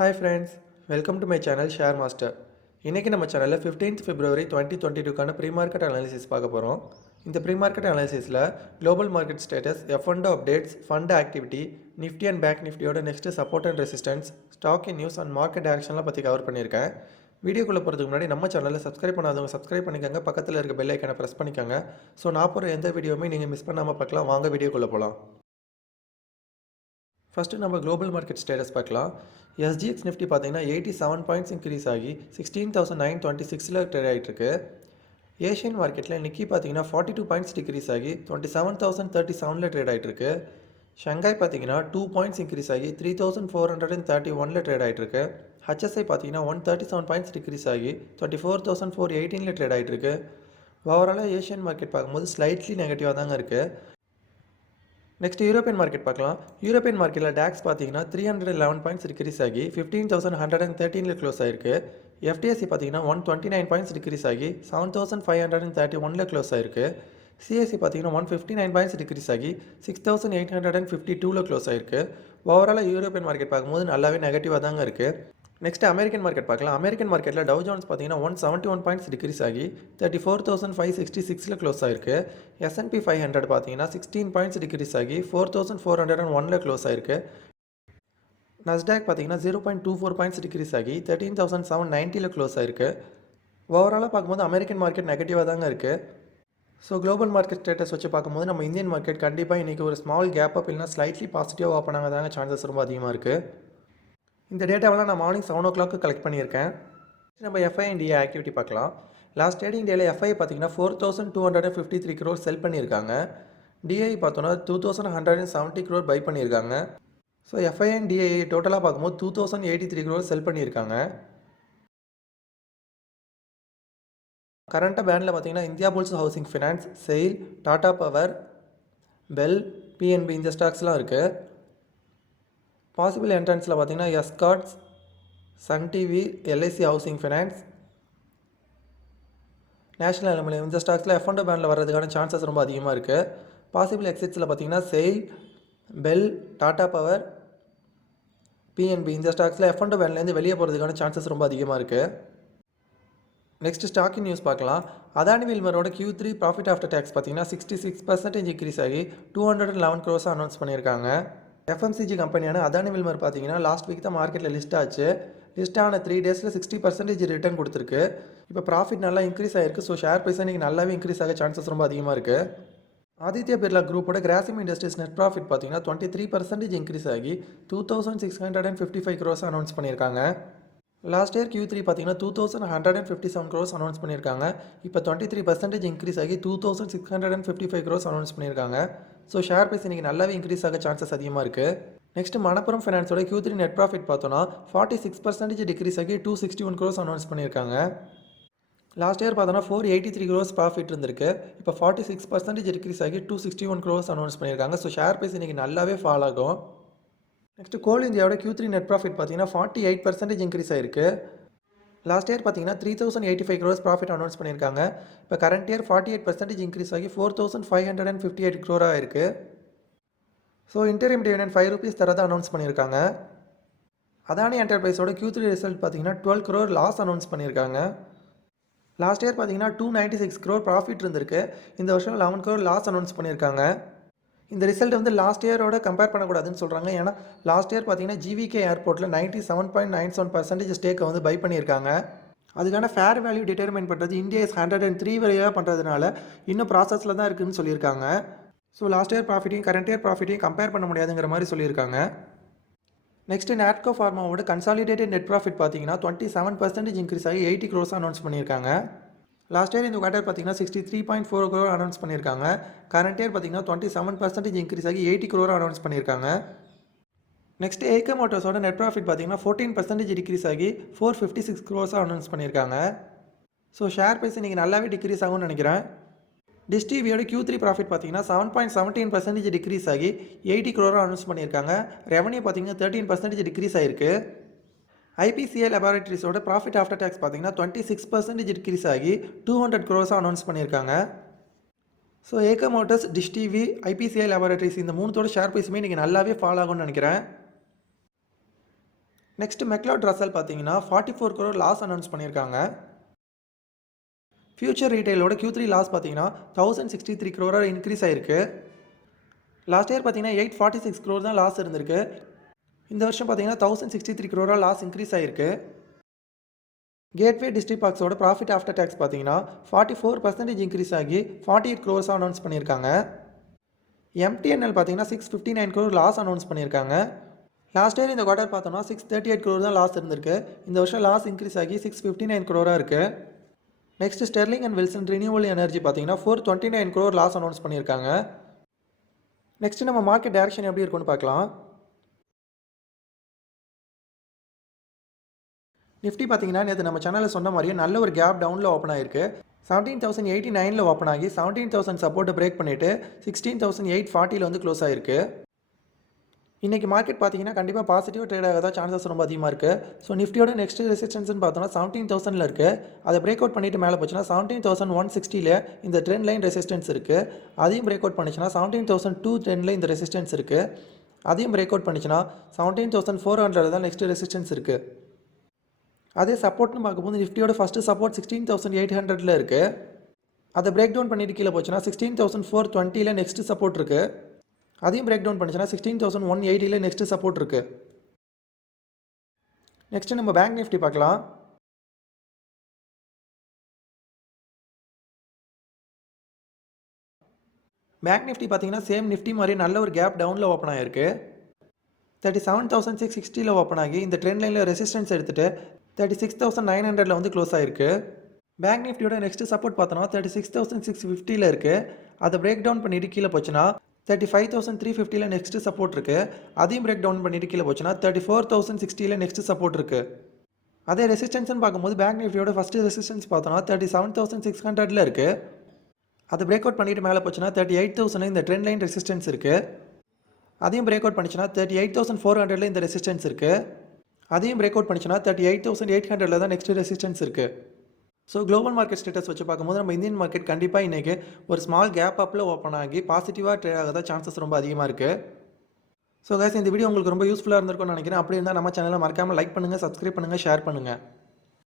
Hi friends, welcome to my channel Share Master. இன்னைக்கு நம்ம சேனல்ல 15th February 2022 pre-market analysis பார்க்க போறோம். இந்த pre-market analysisல global market status, F&O updates, fund activity, Nifty and Bank Niftyயோட next support and resistance, stock news and market directionலாம் பத்தி cover பண்ணியிருக்கேன். வீடியோக்குள்ள போறதுக்கு முன்னாடி நம்ம சேனலை சப்ஸ்கிரைப் பண்ணாதவங்க சப்ஸ்கிரைப் பண்ணிக்கங்க, பக்கத்துல இருக்க பெல் ஐகானை பிரஸ் பண்ணிக்கங்க. சோ நான் போற எந்த வீடியோவுமே நீங்க மிஸ் பண்ணாம பார்க்கலாம். வாங்க வீடியோக்குள்ள போலாம். ஃபஸ்ட்டு நம்ம குளோபல் மார்க்கெட் ஸ்டேட்டஸ் பார்க்கலாம். எஸ்ஜிஎக்ஸ் நிஃப்டி பார்த்தீங்கன்னா 87 பாயிண்ட்ஸ் இன்க்ரீஸ் ஆகி 16,926 ட்ரேட் ஆகிட்டுருக்கு. ஏஷியன் மார்க்கெட்டில் நிக்கி பார்த்தீங்கன்னா 42 பாயிண்ட்ஸ் டிக்ரீஸ் ஆகி 27,037 ட்ரேட் ஆகிட்டுருக்கு. ஷங்காய் பார்த்தீங்கன்னா 2 பாயிண்ட்ஸ் இன்க்ரீஸ் ஆகி 3,431 ட்ரேட் ஆகிட்டுருக்கு. ஹச்எஸ்ஐ பார்த்தீங்கன்னா 137 பாயிண்ட்ஸ் டிக்ரீஸ் ஆகி 24,418 ட்ரேட் ஆகிட்டுருக்கு. ஓவராலாக ஏஷியன் மார்க்கெட் பார்க்கும்போது ஸ்லைட்லி நெகட்டிவாக தாங்க இருக்குது. நெக்ஸ்ட் யூரோப்பியன் மார்க்கெட் பார்க்கலாம். யூரோப்பியன் மார்க்கெட்டில் டாக்ஸ் பார்த்தீங்கன்னா 311 பாயிண்ட்ஸ் டிக்ரீஸ் ஆகி 15,113 க்ளோஸ் ஆயிருக்கு. எஃப்டிஎஸ்சி பார்த்தீங்கன்னா 129 பாயிண்ட்ஸ் டிக்ரீஸ் ஆகி 7,531 க்ளோஸ் ஆயிருக்கு. சிஎஸ்சி பார்த்தீங்கன்னா 159 பாயிண்ட்ஸ் டிக்ரீஸ் ஆகி 6,852 க்ளோஸ் ஆயிருக்கு. ஓவராலாக யூரோப்பியன் மார்க்கெட் பார்க்கும்போது நல்லாவே நெகட்டிவாக தாங்க இருக்குது. நெக்ஸ்ட் அமெரிக்கன் மார்க்கெட் பார்க்கலாம். அமெரிக்கன் மார்க்கெட்டில் டவ் ஜோன்ஸ் பார்த்தீங்கன்னா 171 பாயிண்ட்ஸ் டிக்ரீஸ் ஆகி 34,566 க்ளோஸ் ஆயிருக்கு. S&P 500 பார்த்தீங்கன்னா 16 பாயிண்ட்ஸ் டிக்ரீஸ் ஆகி 4,401 க்ளோஸ் ஆயிருக்கு. நஸ்டாக் பார்த்தீங்கன்னா 0.24 பாயிண்ட்ஸ் டிக்ரீஸ் ஆகி 13,790 க்ளோஸ் ஆயிருக்கு. ஓவராலாக பார்க்கும்போது அமெரிக்கன் மார்க்கெட் நெகட்டிவாக தாங்க இருக்குது. ஸோ குளோபல் மார்க்கெட் ஸ்டேட்டஸ் வச்சு பார்க்கும்போது நம்ம இந்தியன் மார்க்கெட் கண்டிப்பாக இன்றைக்கி ஒரு ஸ்மால் கேப் அப் இல்லைனா ஸ்லைட்லி பாசிட்டிவாக ஓப்பன் ஆக தாங்க சான்சஸ் ரொம்ப அதிகமாக இருக்குது. இந்த டேட்டாவெல்லாம் நான் மார்னிங் 7 o'clock கலெக்ட் பண்ணியிருக்கேன். நம்ம எஃப்ஐ அண்ட் டிஏ ஆக்டிவிட்டி பார்க்கலாம். லாஸ்ட் ட்ரேடிங் டேல எஃப்ஐ பார்த்தீங்கன்னா 4,253 crore செல் பண்ணியிருக்காங்க. டிஐ பார்த்தோன்னா 2,170 crore பை பண்ணியிருக்காங்க. ஸோ எஃப்ஐ அண்ட் டிஐ டோட்டலாக பார்க்கும்போது 2,083 crore செல் பண்ணியிருக்காங்க. கரண்ட்டாக பேண்டில் பார்த்தீங்கன்னா Indiabulls housing finance, SAIL, Tata power, BEL, PNB இந்த ஸ்டாக்ஸ்லாம் இருக்குது. பாசிபிள் என்ட்ரன்ஸில் பார்த்தீங்கன்னா Escorts, Sun TV, LIC housing finance, national aluminium இந்த ஸ்டாக்ஸில் F&O பேண்டில் வர்றதுக்கான சான்சஸ் ரொம்ப அதிகமாக இருக்குது. பாசிபிள் எக்ஸிட்ஸில் பார்த்தீங்கன்னா SAIL, BEL, Tata power, PNB இந்த ஸ்டாக்ஸில் F&O பேண்ட்லேருந்து வெளியே போகிறதுக்கான சான்சஸ் ரொம்ப அதிகமாக இருக்குது. நெக்ஸ்ட் ஸ்டாக்கிங் நியூஸ் பார்க்கலாம். அதானி வில்மரோட Q3 ப்ராஃபிட் ஆஃப்டர் டேக்ஸ் பார்த்தீங்கன்னா 66% இன்க்ரீஸ் ஆகி 211 crore அனௌன்ஸ் பண்ணியிருக்காங்க. எஃப்எம்சிஜி கம்பெனியான அதானி வில்மர் பார்த்தீங்கன்னா லாஸ்ட் வீக் தான் மார்க்கெட்டில் லிஸ்ட் ஆச்சு. லிஸ்ட் ஆன 3 daysல 60% ரிட்டர்ன் கொடுத்துருக்கு. இப்போ ப்ராஃபிட் நல்லா இன்க்ரீஸ் ஆயிருக்கு. ஸோ ஷேர் ப்ரைஸ் இன்றைக்கி நல்லாவே இன்க்ரீஸ் ஆக சான்சஸ் ரொம்ப அதிகமாக இருக்குது. ஆதித்யா பிர்லா குரூப்போட கிராசிம் இண்டஸ்ட்ரீஸ் நெட் ப்ராஃபிட் பார்த்தீங்கன்னா 23% இன்க்ரீஸ் ஆகி 2,655 crore அனௌன்ஸ் பண்ணியிருக்காங்க. லாஸ்ட் இயர் Q3 பார்த்தீங்கன்னா 2,157 crore அனௌன்ஸ் பண்ணியிருக்காங்க. இப்போ 23% இன்க்ரீஸ் ஆகி 2,655 crore அனௌன்ஸ் பண்ணியிருக்காங்க. ஸோ ஷேர் ப்ரைஸ் இன்றைக்கி நல்லாவே இன்க்ரீஸ் ஆக சான்சஸ் அதிகமாக இருக்குது. நெக்ஸ்ட் மணப்புரம் ஃபைனான்ஸோட Q3 நெட் ப்ராஃபிட் பார்த்தோன்னா 46% டிக்ரீஸ் ஆகி 261 crore அனௌன்ஸ் பண்ணியிருக்காங்க. லாஸ்ட் இயர் பார்த்தோன்னா 483 crore ப்ராஃபிட் இருந்திருக்கு. இப்போ 46% டிக்ரீஸ் ஆகி 261 crore அனௌன்ஸ் பண்ணியிருக்காங்க. ஸோ ஷேர் ப்ரைஸ் இன்றைக்கி நல்லாவே ஃபால் ஆகும். நெக்ஸ்ட் கோல் இந்தியாவோட Q3 நெட் ப்ராஃபிட் பார்த்தீங்கன்னா 48% இன்க்ரீஸ் ஆயிருக்கு. லாஸ்ட் இயர் பார்த்தீங்கன்னா 3,085 crore ப்ராஃபிட் அனௌன்ஸ் பண்ணியிருக்காங்க. இப்போ கரண்ட் இயர் 48% இன்க்ரீஸ் ஆகி 4,558 crore ஆயிருக்கு. ஸோ இன்டரிம் டிவிடெண்ட் 5 rupees தரதை அனௌன்ஸ் பண்ணியிருக்காங்க. அதானி என்டர்பிரைஸோட Q3 ரிசல்ட் பார்த்தீங்கன்னா 12 crore லாஸ் அனௌன்ஸ் பண்ணியிருக்காங்க. லாஸ்ட் இயர் பார்த்தீங்கன்னா 296 crore ப்ராஃபிட் இருந்திருக்கு. இந்த வருஷம் 11 crore லாஸ் அனௌன்ஸ் பண்ணியிருக்காங்க. இந்த ரிசல்ட் வந்து லாஸ்ட் இயரோட கம்பேர் பண்ணக்கூடாதுன்னு சொல்கிறாங்க. ஏன்னா லாஸ்ட் இயர் பார்த்தீங்கன்னா ஜிவிகே ஏர்போர்ட்டில் 97.97% ஸ்டேக்கை வந்து பை பண்ணியிருக்காங்க. அதுக்கான ஃபேர் வேல்யூ டிட்டர்மைன் பண்ணுறது இந்தியா இஸ் 103 வரையாக பண்ணுறதுனால இன்னும் ப்ராசஸில் தான் இருக்குதுன்னு சொல்லியிருக்காங்க. ஸோ லாஸ்ட் இயர் ப்ராஃபிட்டையும் கரண்ட் இயர் ப்ராஃபிட்டையும் கம்பேர் பண்ண முடியாதுங்கிற மாதிரி சொல்லியிருக்காங்க. நெக்ஸ்ட் நாட்கோ ஃபார்மாவோட கன்சாலிடேட்டட் நெட் ப்ராஃபிட் பார்த்தீங்கன்னா 27% இன்க்ரீஸ் ஆகி 80 crore அனௌன்ஸ் பண்ணியிருக்காங்க. லாஸ்ட் இயர் இந்த குவார்ட்டர் பார்த்தீங்கன்னா 63.4 crore அனௌன்ஸ் பண்ணியிருக்காங்க. கரண்ட் இயர் பார்த்தீங்கன்னா 27% இன்க்ரீஸ் ஆகி 80 crore அனௌன்ஸ் பண்ணியிருக்காங்க. நெக்ஸ்ட் ஏகே மோட்டார்ஸோட நெட் ப்ராஃபிட் பார்த்தீங்கன்னா 14% டிக்ரீஸ் ஆகி 456 crore அனௌன்ஸ் பண்ணியிருக்காங்க. ஸோ ஷேர் ப்ரைஸ் இன்றைக்கி நல்லாவே டிக்ரீஸ் ஆகும்னு நினைக்கிறேன். டிஷ் டிவியோட Q3 ப்ராஃபிட் பார்த்தீங்கன்னா 7.17% டிக்ரீஸ் ஆகி 80 crore அனௌன்ஸ் பண்ணியிருக்காங்க. ரெவன்யூ பார்த்தீங்கன்னா 13% டிக்ரீஸ் ஆகிருக்கு. ஐபிசிஐ லேபரேட்டரிஸோட ப்ராஃபிட் ஆஃப்டர் டேக்ஸ் பார்த்தீங்கன்னா 26% டிக்ரீஸ் ஆகி 200 crore அனௌன்ஸ் பண்ணியிருக்காங்க. So AK motors, dish TV, IPCI laboratories இந்த மூணுத்தோட ஷேர் ப்ரைஸுமே இன்றைக்கி நல்லாவே ஃபால் ஆகும்னு நினைக்கிறேன். நெக்ஸ்ட் மெக்லாட் ரசல் பார்த்தீங்கன்னா 44 crore லாஸ் அனௌன்ஸ் பண்ணியிருக்காங்க. ஃபியூச்சர் ரீட்டைலோட Q3 லாஸ் பார்த்தீங்கன்னா 1063 crore இன்க்ரீஸ் ஆயிருக்கு. லாஸ்ட் இயர் பார்த்தீங்கன்னா 846 crore தான் லாஸ் இருந்திருக்கு. இந்த வருஷம் பார்த்தீங்கன்னா 1063 crore லாஸ் இன்க்ரீஸ் ஆயிருக்கு. கேட்வே டிஸ்ட்ரிபாக்ஸோட ப்ராஃபிட் ஆஃப்டர் டேக்ஸ் பார்த்தீங்கன்னா 44% இன்க்ரீஸ் ஆகி 48 crore அனௌன்ஸ் பண்ணியிருக்காங்க. MTNL பார்த்தீங்கன்னா 659 crore லாஸ் அனௌன்ஸ் பண்ணியிருக்காங்க. லாஸ்ட் இயர் இந்த குவார்டர் பார்த்தோம்னா 638 crore தான் லாஸ் இருந்திருக்கு. இந்த வருஷம் லாஸ் இன்க்ரீஸ் ஆகி 659 crore இருக்குது. Next Sterling and Wilson renewal energy பார்த்தீங்கன்னா 429 crore லாஸ் அனௌன்ஸ் பண்ணியிருக்காங்க. நெக்ஸ்ட் நம்ம மார்க்கெட் டைரக்ஷன் எப்படி இருக்குன்னு பார்க்கலாம். நிஃப்டி பார்த்தீங்கன்னா நேற்று நம்ம சேனலில் சொன்ன மாதிரியே நல்ல ஒரு கேப் டவுனில் ஓப்பன் ஆயிருக்கு. 17,089 ஓப்பன் ஆகி 17,000 சப்போர்ட்டை பிரேக் பண்ணிவிட்டு 16,840 வந்து க்ளோஸ் ஆயிருக்கு. இன்றைக்கி மார்க்கெட் பார்த்தீங்கன்னா கண்டிப்பாக பாசிட்டிவ் ட்ரேட் ஆக தான் சான்சஸ் ரொம்ப அதிகமாக இருக்குது. ஸோ நிஃப்டியோட நெக்ஸ்ட் ரெசிஸ்டன்ஸ்னு பார்த்தோம்னா 17,000 இருக்குது. அதை பிரேக் அவுட் பண்ணிவிட்டு மேலே போச்சுன்னா 17,160 இந்த ட்ரெண்ட் லைன் ரெசிஸ்டன்ஸ் இருக்குது. அதையும் பிரேக் அவுட் பண்ணிச்சுன்னா 17,210 இந்த ரெசிஸ்டன்ஸ் இருக்குது. அதையும் பிரேக் அவுட் பண்ணிச்சுன்னா 17,400 தான் நெக்ஸ்ட் ரெசிஸ்டன்ஸ் இருக்குது. அதே சப்போர்ட்னு பார்க்கும்போது நிஃப்டியோட ஃபஸ்ட்டு சப்போர்ட் 16,800 இருக்குது. அதை பிரேக் டவுன் பண்ணிட்டு கீழே போச்சுன்னா 16,420 நெக்ஸ்ட் சப்போர்ட் இருக்குது. அதையும் பிரேக் டவுன் பண்ணிச்சுன்னா 16,180 நெக்ஸ்ட் சப்போர்ட் இருக்குது. நெக்ஸ்ட் நம்ம பேங்க் நிஃப்டி பார்க்கலாம். பேங்க் நிஃப்டி பார்த்தீங்கன்னா சேம் நிஃப்டி மாதிரி நல்ல ஒரு கேப் டவுனில் ஓப்பன் ஆகிருக்கு. 37,660 ஓப்பன் ஆகி இந்த ட்ரெண்ட் லைனில் ரெசிஸ்டன்ஸ் எடுத்துகிட்டு 36,900 வந்து க்ளோஸ் ஆகிருக்கு. பேங்க் நிஃப்டியோட நெக்ஸ்ட் சப்போர்ட் பார்த்தோன்னா 36,650 இருக்குது. அதை பிரேக் டவுன் பண்ணிட்டு கீழே போச்சுன்னா 35,350 நெக்ஸ்ட் சப்போர்ட் இருக்குது. அதையும் பிரேக் டவுன் பண்ணிட்டு கீழே போச்சுன்னா 34,060 நெக்ஸ்ட் சப்போர்ட் இருக்குது. அதே ரெசிஸ்டன்ஸ்னு பார்க்கும்போது பேங்க் நிஃப்டியோட ஃபஸ்ட்டு ரெசிஸ்டன்ஸ் பார்த்தோன்னா 37,600 இருக்குது. அதை பிரேக் அவுட் பண்ணிட்டு மேலே போச்சுன்னா 38,000 இந்த ட்ரெண்ட் லைன் ரெசிஸ்டன்ஸ் இருக்குது. அதையும் பிரேக் அவுட் பண்ணிச்சுன்னா 38,400 இந்த ரெசிஸ்டன்ஸ் இருக்குது. அதையும் பிரேக் அவுட் பண்ணிச்சுன்னா 38,800 தான் நெக்ஸ்ட் ரெசிஸ்டன்ஸ் இருக்குது. ஸோ குளோபல் மார்க்கெட் ஸ்டேட்டஸ் வச்சு பார்க்கும்போது நம்ம இந்தியன் மார்க்கெட் கண்டிப்பாக இன்றைக்கி ஒரு ஸ்மால் கேப் அப்பில் ஓப்பன் ஆகி பாசிட்டிவாக ட்ரேட் ஆக தான் சான்சஸ் ரொம்ப அதிகமாக இருக்குது. ஸோ கைஸ் இந்த வீடியோ உங்களுக்கு ரொம்ப யூஸ்ஃபுல்லாக இருந்திருக்கும்னு நினைக்கிறேன். அப்படி இருந்தால் நம்ம சேனலை மறக்காமல் லைக் பண்ணுங்கள், சப்ஸ்கிரைப் பண்ணுங்கள், ஷேர் பண்ணுங்கள்.